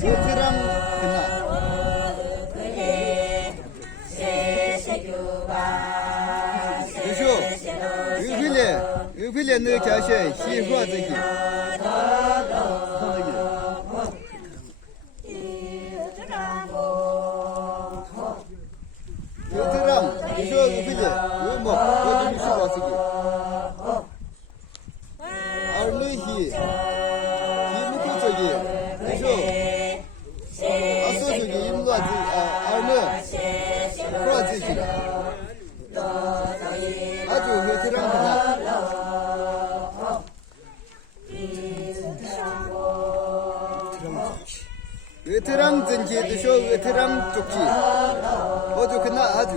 베테랑 그나 그쇼 유필레 너 자세 시화 저기 베테랑 그쇼 유필레 요뭐 어디 시화 저기 알레히 이무코 저기 그쇼 아소 저기 이무가 알레 프라지기 아주 베테랑 그나 베테랑 전기 쇼 베테랑 쪽지 어저 그나 아주